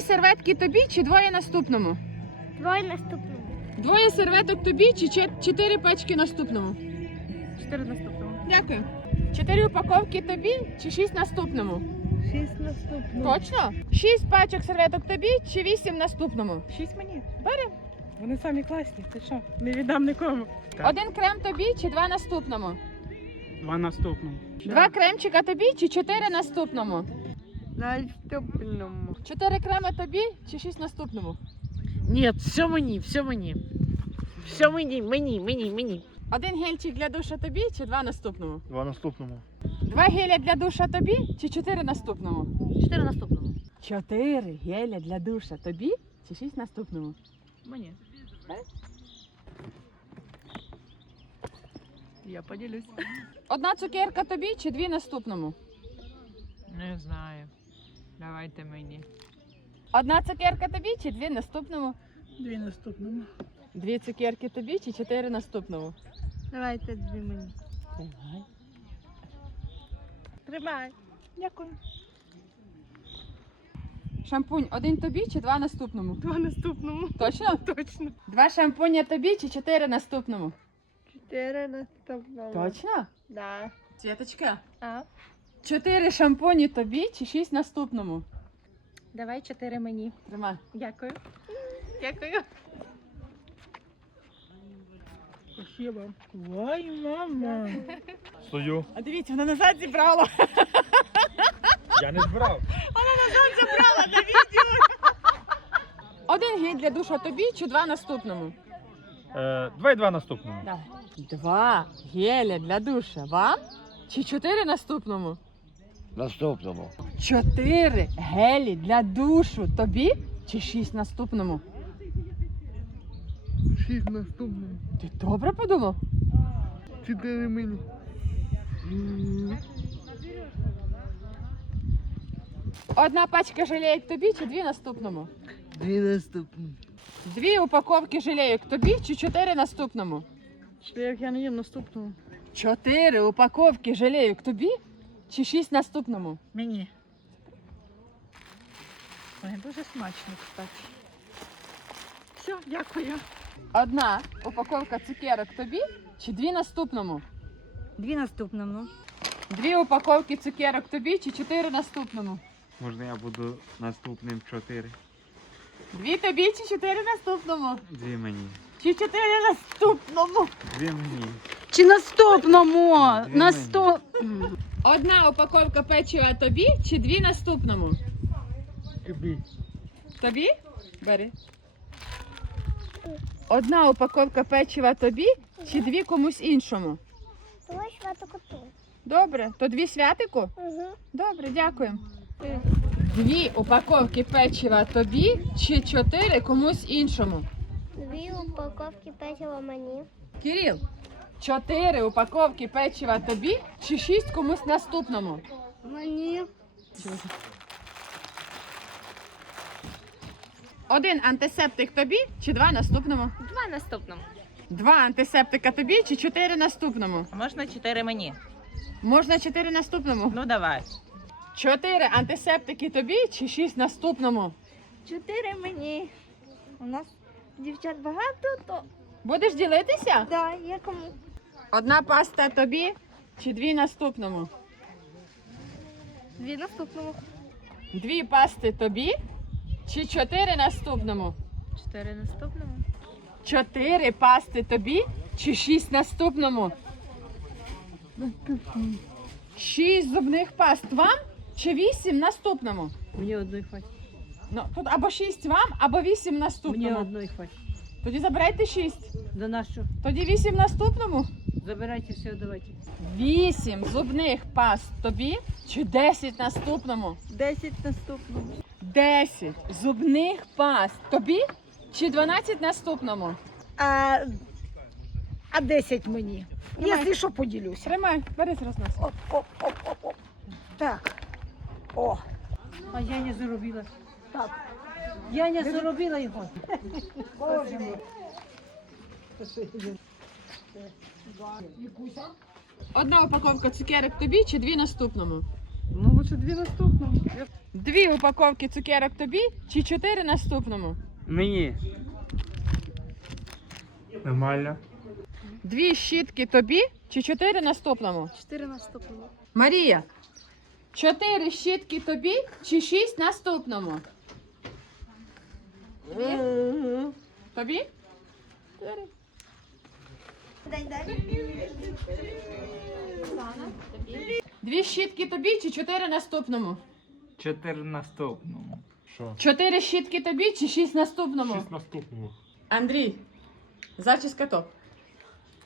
серветки тобі чи двоє наступному? Двоє наступному. Двоє серветок тобі чи чет- чотири пачки наступному? Чотири наступного. Дякую. Чотири упаковки тобі чи шість наступному? Шість наступного. Точно? Шість пачок серветок тобі чи вісім наступному? Шість мені. Бери. Вони самі класні. Ти що? Не віддам нікому. Так. Один крем тобі чи два наступному? Два наступного. Два кремчика тобі чи чотири наступному? Наступному. Чотири креми тобі чи шість наступному? Ні, все мені, все мені. Все мені, мені, мені, мені. Один гельчик для душа тобі чи два наступному? Два наступному. Два геля для душа тобі чи чотири наступному? Чотири наступному. Чотири геля для душа тобі чи шість наступному? Мені. Я поділюсь. Одна цукерка тобі чи дві наступному? Не знаю. Давайте мені. Одна цукерка тобі чи дві наступному? Дві наступному. Дві цукерки тобі чи чотири наступному? Давайте дві мені. Тримай. Тримай. Дякую. Шампунь один тобі чи два наступному? Два наступному. Точно? Точно. Два шампуня тобі чи чотири наступному? Чотири наступному. Точно? Да. Світочка. А? Чотири шампуні тобі чи шість наступному? Давай чотири мені. Тримай. Дякую. Дякую. Спасибо. Ой, мама. Стою. А дивіться, вона назад зібрала. Я не збирав. Один гель для душа тобі чи два наступному? Е, два і два наступному. Давай. Два геля для душа вам чи чотири наступному? Наступному. Чотири гелі для душу тобі чи шість наступному? Шість наступному. Ти добре подумав? Чотири мені. Одна пачка жалеєк тобі чи дві наступному? Дві наступні. Дві упаковки жалеєк тобі чи чотири наступному? Шлях я не їм наступному. Чотири упаковки жалеєк тобі чи шість наступному? Мені. Ой, дуже смачно, кстати. Все, дякую. Одна упаковка цукерок тобі чи дві наступному? Дві наступному. Дві упаковки цукерок тобі чи чотири наступному? Можна я буду наступним чотири. Дві тобі чи чотири наступному? Дві мені. Чи чотири наступному? Дві мені. Чи наступному? Наступ... Одна упаковка печива тобі чи дві наступному? Тобі. Тобі? Бери. Одна упаковка печива тобі чи дві комусь іншому? Ось вату коту. Добре, то дві святику? Угу. Добре, дякую. Дві упаковки печива тобі чи чотири комусь іншому? Дві упаковки печива мені. Кирил, чотири упаковки печива тобі чи шість комусь наступному? Мені. Один антисептик тобі чи два наступному? Два наступному. Два антисептика тобі чи чотири наступному? Можна чотири мені? Можна чотири наступному? Ну давай. Чотири антисептики тобі чи шість наступному? Чотири мені. У нас дівчат багато, то Будеш ділитися? да, є кому. Одна паста тобі чи дві наступному? Дві наступному. Дві пасти тобі чи чотири наступному? Чотири наступному. Чотири пасти тобі чи шість наступному? Шість зубних паст вам чи вісім наступному? Мені одної хватить. Ну, тут або шість вам, або вісім Мені одної хватить. Тоді забирайте шість. За нашу. Тоді вісім наступному. Забирайте все, давайте. Вісім зубних паст тобі чи десять наступному? Десять наступному. Десять зубних паст тобі чи дванадцять наступному? А, а десять мені. Якщо що, поділюся. Тримай, бери зараз нас. Оп, оп, оп, оп, оп. Так. О, А я не заробила. так. Я не заробила його. Боже мій. Одна упаковка цукерок тобі чи дві наступному? Ну, Лучше дві наступному. Дві упаковки цукерок тобі чи чотири наступному? Мені. Нормально. Дві щітки тобі чи чотири наступному? Чотири наступному. Марія. Чотири щітки тобі чи шість наступному? Тобі? Тобі? Дві щітки тобі чи чотири наступному? Чотири наступному. Що? Чотири щітки тобі чи шість наступному? Шість наступного. Андрій, зачіска топ.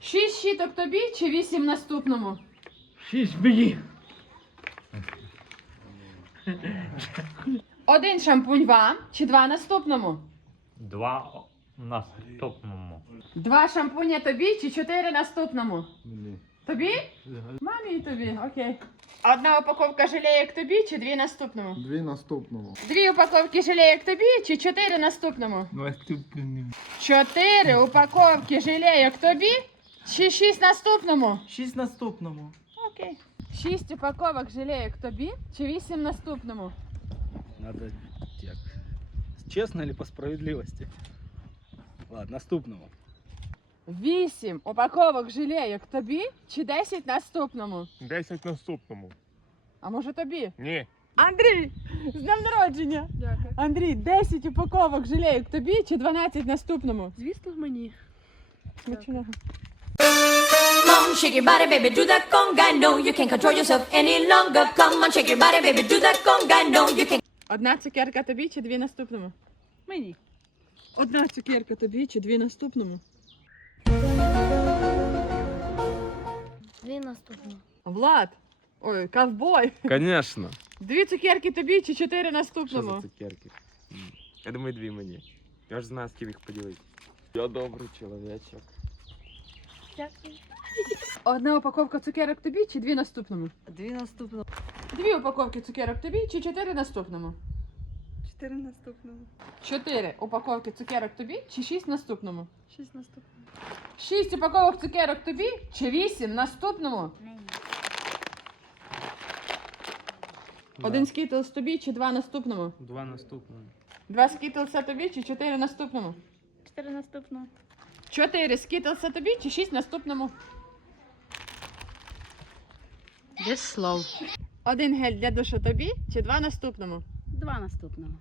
Шість щіток тобі чи вісім наступному? Шість мені. Один шампунь вам чи два наступному? Два наступному. Два шампуня тобі чи чотири наступному? Мені. Тобі? Мамі і тобі, окей. Одна упаковка жалеєк тобі чи дві наступному? Дві наступному. Дві упаковки жалеєк тобі чи чотири наступному? Наступному. Чотири упаковки жалеєк тобі чи шість наступному? Шість наступному. Окей. Шість упаковок жалеєк тобі чи вісім наступному? Надо? Чесно или по справедливості? Ладно, наступного. Вісім упаковок жалеєк тобі чи десять наступному? Десять наступному. А може тобі? Ні. Андрій, з днем народження! Дякую. Андрій, 10 упаковок жалеєк тобі чи 12 наступному? Звісно, мені. Смачного. Come on, shake your body, baby, do that conga. No, you can't control yourself any longer. Come on, shake your body, baby, do that conga. No, you can't. Одна цукерка тобі чи дві наступному? Мені. Одна цукерка тобі чи дві наступному? Дві наступні. Влад. Ой, ковбой. Конечно. Дві цукерки тобі чи чотири Що за наступному? цукерки? М. Я думаю, дві мені. Я ж знаю, з ким їх поділити. Я добрий чоловічок. Дякую. Одна упаковка цукерок тобі чи дві наступному? Дві наступному. Дві упаковки цукерок тобі чи чотири наступному? Чотири наступному. Чотири упаковки цукерок тобі чи шість наступному? Шість наступному. Шість упаковок цукерок тобі чи вісім наступному? Один скітлс тобі чи два наступному? Два наступного. Два скітлса тобі чи чотири наступному? Чотири наступному. Чотири скітлса тобі чи шість наступному? Без слов. Один гель для душу тобі чи два наступному? Два наступному.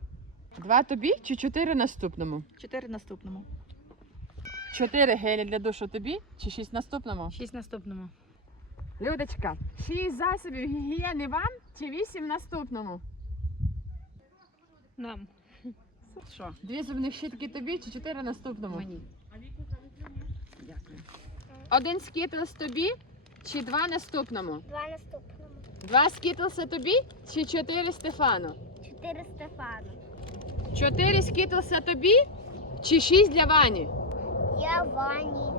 Два тобі чи чотири наступному? Чотири наступному. Чотири гелі для душу тобі чи шість наступному? Шість наступному. Людочка, шість засобів гігієни вам чи вісім наступному? Нам. Що? Дві зубних щітки тобі чи чотири наступному? Мені. Один скітлс тобі чи два наступному? Два наступному. Два скітлса тобі чи чотири Стефану? Чотири Стефану. Чотири скітлса тобі чи шість для Вані? Я Вані.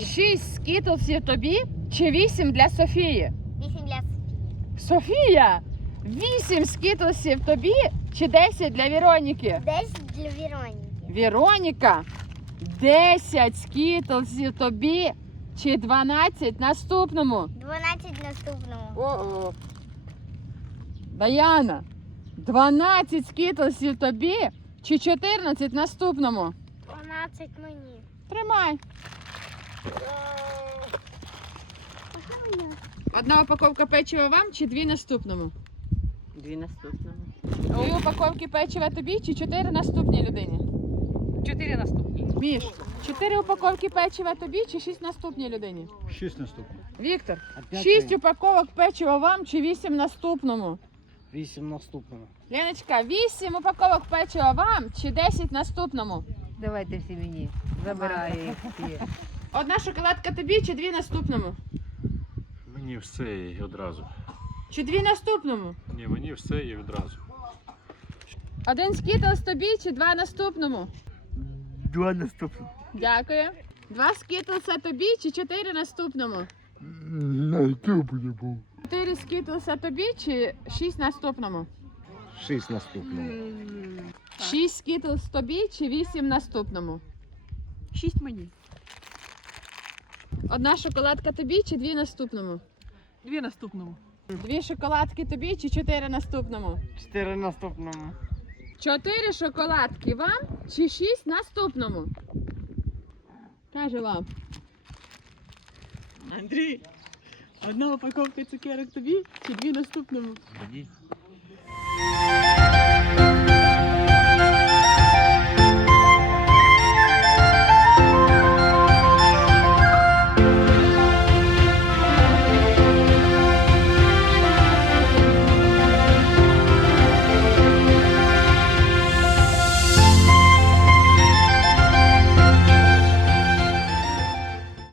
Шість скітлсів тобі чи вісім для Софії? Вісім для Софії. Софія! Вісім скітлсів тобі чи десять для Вероніки? Десь для Віроніки. Вероніка! Десять скітлсів тобі чи дванадцять наступному? Дванадцять наступному. О-о. Даяна, 12 скітлсів тобі чи 14 наступному? Дванадцять мені. Тримай. Одна упаковка печива вам чи дві наступному? Дві наступному. Дві упаковки печива тобі чи чотири наступній людині? Чотири наступні. Міш, чотири упаковки печива тобі чи шість наступній людині? Шість наступного. Віктор, шість упаковок печива вам чи вісім наступному? Вісім наступного. Леночка, вісім упаковок печива вам чи десять наступному? Давайте всі мені. Забираю їх всі. Одна шоколадка тобі чи дві наступному? Мені все і одразу. Чи дві наступному? Ні, мені все і відразу. Один скітлс тобі чи два наступному? Два наступному. Дякую. Два скітлса тобі чи чотири наступному? На це буде був. Чотири скітлса тобі чи шість наступному? Шість наступного. Шість скітлс тобі чи вісім наступному? Шість мені. Одна шоколадка тобі чи дві наступному? Дві наступному. Дві шоколадки тобі чи чотири наступному? Чотири наступному. Чотири шоколадки вам чи шість наступному? Каже вам. Андрій, одна упаковка цукерок тобі чи дві наступному? Мені.